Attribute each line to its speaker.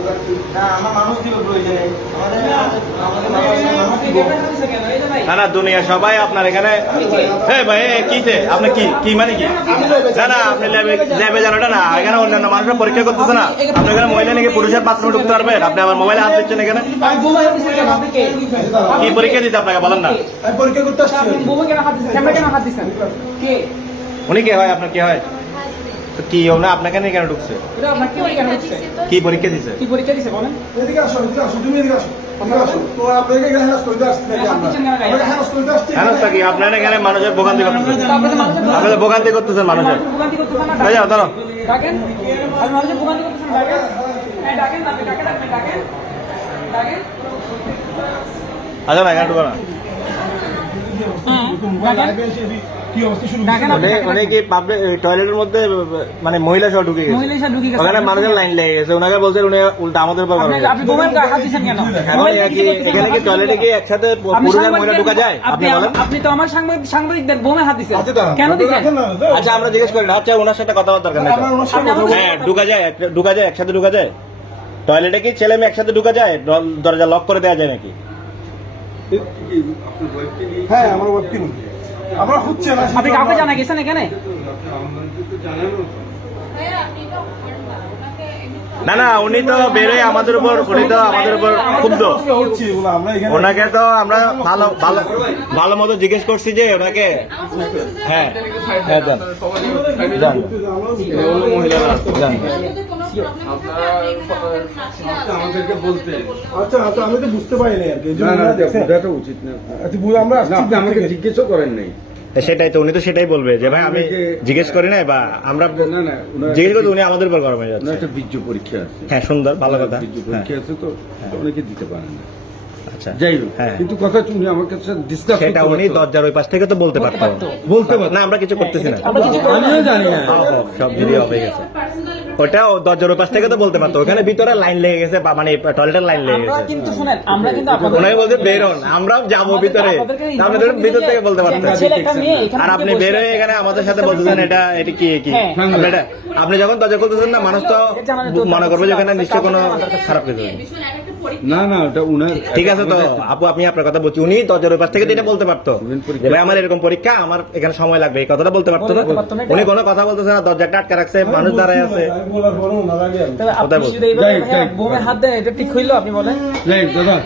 Speaker 1: না
Speaker 2: না না দুনিয়া সবাই আপনার এখানে হ্যাঁ ভাই কিছে আপনি কি কি মানে কি? না না আপনি ল্যাবে ল্যাবে জানাটা না এখানে অন্যান্য মানুষরা পরীক্ষা করতেছে না। আপনি এখানে মহিলা নাকি পুরুষের বাথরুমে ঢুকতে পারবেন? আপনি আমার মোবাইলে হাত দিচ্ছেন এখানে?
Speaker 3: কে
Speaker 2: কি পরীক্ষা দিতে আপনাকে? বলেন না।
Speaker 4: পরীক্ষা করতে
Speaker 2: উনি কে হয়? আপনার কে হয়? তো কি না আপনাকে নিয়ে কেন ঢুকছে?
Speaker 3: এটা আপনার কে কেন হচ্ছে
Speaker 2: কি পরীক্ষা দিছে?
Speaker 3: কি পরীক্ষা দিছে? বলেন।
Speaker 4: এদিকে আসো এদিকে আসো তুমি এদিকে আসো এদিকে আপনাকে এখানে আপনাকে
Speaker 2: আপনার মানুষের ভোগান্তি করতেছেন
Speaker 3: আপনাদের
Speaker 2: ভোগান্তি করতেছেন মানুষের।
Speaker 3: ভোগান্তি করতেছেন না
Speaker 2: হয়ে যাও ধরো
Speaker 3: হ্যাঁ
Speaker 2: আচ্ছা না এখানে ঢুকো না।
Speaker 3: হ্যাঁ ডাকেন
Speaker 4: লাইভে এসে কি অবস্থা শুরু
Speaker 3: ডাকেন আপনি
Speaker 2: উনি উনি কি পাবলিক টয়লেটের মধ্যে মানে মহিলা সহ ঢুকে গেছে।
Speaker 3: মহিলা এসে ঢুকে গেছে।
Speaker 2: ওখানে মানুষের লাইন লেগে গেছে। ওনাকে বলছেন উনি উল্টা আমাদের উপর
Speaker 3: আপনি
Speaker 2: গরম
Speaker 3: আপনি বোমার গায়ে হাত দিছেন কেন?
Speaker 2: এখানে কি টয়লেটে কি একসাথে পুরুষ আর মহিলা
Speaker 3: সাংবাদিক-
Speaker 2: যায়? আপনি
Speaker 3: আপনি
Speaker 2: বলেন।
Speaker 3: আপনি তো আমার সাংবাদিক সাংবাদিকদের বোমে হাত দিছেন
Speaker 4: আচ্ছা
Speaker 3: কেন দিছেন।
Speaker 2: আচ্ছা আমরা জিজ্ঞেস করি না। আচ্ছা ওনার সাথে কথা বলার দরকার নেই হ্যাঁ ঢুকা যায় একটা- ঢুকা যায় একসাথে ঢুকা যায়। টয়লেটে কি ছেলে মেয়ে একসাথে ঢুকা যায়? দর- দরজা লক করে দেওয়া যায় নাকি?
Speaker 4: হ্যাঁ আমার আমরা হচ্ছে না
Speaker 3: আপনি কাউকে জানা গেছেন এখানে?
Speaker 2: না না উনি তো বেরোয় আমাদের উপর উনি তো আমাদের উপর ক্ষুব্ধ। ওনাকে তো আমরা ভালো ভালো ভালো মতো জিজ্ঞেস করছি যে ওনাকে হ্যাঁ হ্যাঁ যান যান যান
Speaker 5: আমাদেরকে বলতে।
Speaker 4: আচ্ছা আচ্ছা আমি তো বুঝতে পারিনি আর কি এই জন্য
Speaker 5: না না
Speaker 4: আমরা দেখছি।
Speaker 5: ওটা উচিত না।
Speaker 4: আচ্ছা, আমরা
Speaker 5: আপনি আমাকে জিজ্ঞেসও করেন নাই।
Speaker 2: সেটাই তো উনি তো সেটাই বলবে যে ভাই আমি জিজ্ঞেস করি নাই বা আমরা
Speaker 5: না না
Speaker 2: জিজ্ঞেস করি উনি আমাদের উপর গরম হয়ে যাচ্ছে
Speaker 5: একটা বীর্য পরীক্ষা আছে।
Speaker 2: হ্যাঁ সুন্দর ভালো কথা।
Speaker 5: বীর্য
Speaker 2: হ্যাঁ,
Speaker 5: পরীক্ষা আছে তো অনেকে দিতে পারেন না।
Speaker 2: আচ্ছা।
Speaker 5: যাই হোক কিন্তু কথা উনি আমার কাছে ডিসকাস
Speaker 2: সেটা উনি দরজার ওই পাশ থেকে তো বলতে পারতো।
Speaker 5: বলতে পারতো।
Speaker 2: না আমরা কিছু করতেছি না।
Speaker 3: আমরা কিছু করব না।
Speaker 5: আমিও জানি না।
Speaker 2: সব ভিডিও অফ গেছে। ওটা দরজার পাশ থেকে তো বলতে পারতো। ওখানে ভিতরে লাইন লেগে গেছে মানে টয়লেটের লাইন লেগে গেছে।
Speaker 3: কিন্তু শুনেন আমরা কিন্তু আপনাদের
Speaker 2: বলতে বেরোন আমরাও যাব ভিতরে। আমাদের ভিতর থেকে বলতে আর আপনি বের হয়ে এখানে আমাদের সাথে বলতেছেন এটা এটা কি কি?
Speaker 3: হ্যাঁ।
Speaker 2: আপনি যখন দরজা খুলতেছেন না মানুষ তো- মনে করবে যে ওখানে নিশ্চয় কোনো খারাপ কিছু
Speaker 5: না না ওটা উনার
Speaker 2: ঠিক আছে তো? আপু আমি আপনার কথা বলছি। উনি দরজার ওই পাশ থেকে এটা বলতে পারতো। ভাই আমার এরকম পরীক্ষা আমার এখানে সময় লাগবে। এই কথাটা বলতে পারতো না। উনি কোনো কথা বলতেছে না দরজাটা আটকে রাখছে মানুষ দাঁড়ায় আছে।
Speaker 3: বোমে হাত দেয় এটা ঠিক হইল আপনি বলেন?
Speaker 5: দাদা।